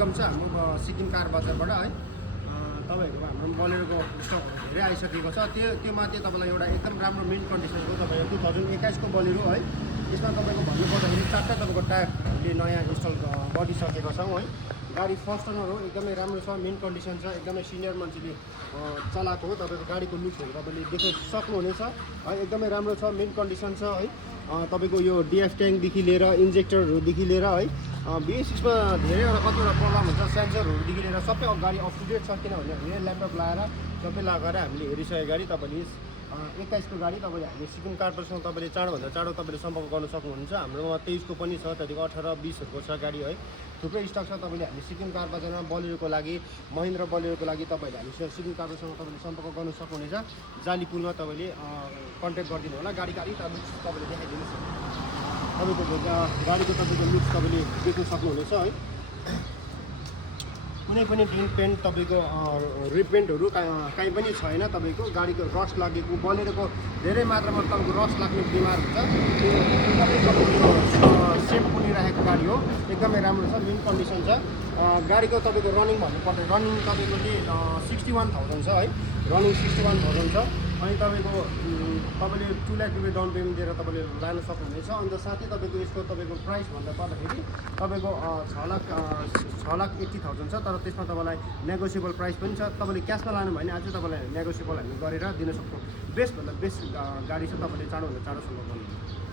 Welcome छ हाम्रो Sikkim car बजारबाट है। तपाईँहरूको हाम्रो बोलेरोको स्टकहरू धेरै आइसकेको छ। त्यो माथि तपाईँलाई एउटा एकदम राम्रो मिन्ट कन्डिसनको तपाईँको 2021 को बोलेरो है। यसमा तपाईँको भन्नुपर्दाखेरि 4टा तपाईँको टायरले नयाँ इन्स्टल गरिसकेको छौँ है। गाडी फर्स्ट ओनर हो, एकदमै राम्रो छ, मिन्ट कन्डिसन छ, एकदमै सिनियर मान्छेले चलाएको हो। तपाईँको गाडीको लुक्सहरू तपाईँले देख्न सक्नुहुनेछ है, एकदमै राम्रो छ, मिन्ट कन्डिसन छ है। तपाईँको यो डिएफ ट्याङ्कदेखि लिएर इन्जेक्टरहरूदेखि लिएर है, बेसिसमा धेरैवटा कतिवटा प्रब्लम हुन्छ, सेन्सरहरूदेखि लिएर सबै गाडी अप टु डेट छ। किनभने हामीले ल्यापटप लगाएर सबै लगाएर हामीले हेरिसकेको गाडी तपाईँले 21 को गाडी तपाईँले हामी सिक्किम कार्पोरेसनसँग तपाईँले चाँडोभन्दा चाँडो तपाईँले सम्पर्क गर्न सक्नुहुन्छ। हाम्रोमा 23 को पनि छ, त्यहाँदेखि 18, 20हरूको छ गाडी है, थुप्रै स्टक छ। तपाईँले हामी सिक्किम कार बजारमा बोलेरोको लागि, महिन्द्रा बोलेरोको लागि तपाईँले हामी सिक्किम कार्पोरेसनसँग तपाईँले सम्पर्क गर्न सक्नुहुनेछ। जाली पुलमा तपाईँले कन्ट्याक्ट गरिदिनु होला। गाडीको अलिक तपाईँले देखाइदिनुहोस्, तपाईँको गाडीको तपाईँको लुक्स तपाईँले देख्न सक्नुहुनेछ है। कुनै पनि डिन्ट पेन्ट तपाईँको रिपेन्टहरू काहीँ पनि छैन। तपाईँको गाडीको रस्ट लागेको, बोलेरोको धेरै मात्रामा तपाईँको रस्ट लाग्ने बिमार हुन्छ, त्यो एकदमै तपाईँको सेफ पुनिरहेको गाडी हो, एकदमै राम्रो छ, मिन्ट कन्डिसन छ। गाडीको तपाईँको रनिङ भन्नुपर्दा रनिङ तपाईँको चाहिँ 61,000 छ है, रनिङ 61,000 छ। अनि तपाईँले 2 लाख रुपियाँ डाउन पेमेन्ट दिएर तपाईँले लान सक्नुहुनेछ। अन्त साथै तपाईँको यसको तपाईँको प्राइस भन्दा पर्दाखेरि तपाईँको 6,80,000 छ, तर त्यसमा तपाईँलाई नेगोसिएबल प्राइस पनि छ। तपाईँले क्यासमा लानु भयो भने अझै तपाईँलाई नेगोसिएबल हामी गरेर दिन सक्छौँ। बेस्टभन्दा बेस्ट गाडी छ, तपाईँले चाँडोभन्दा चाँडो सम्पर्क गर्नु।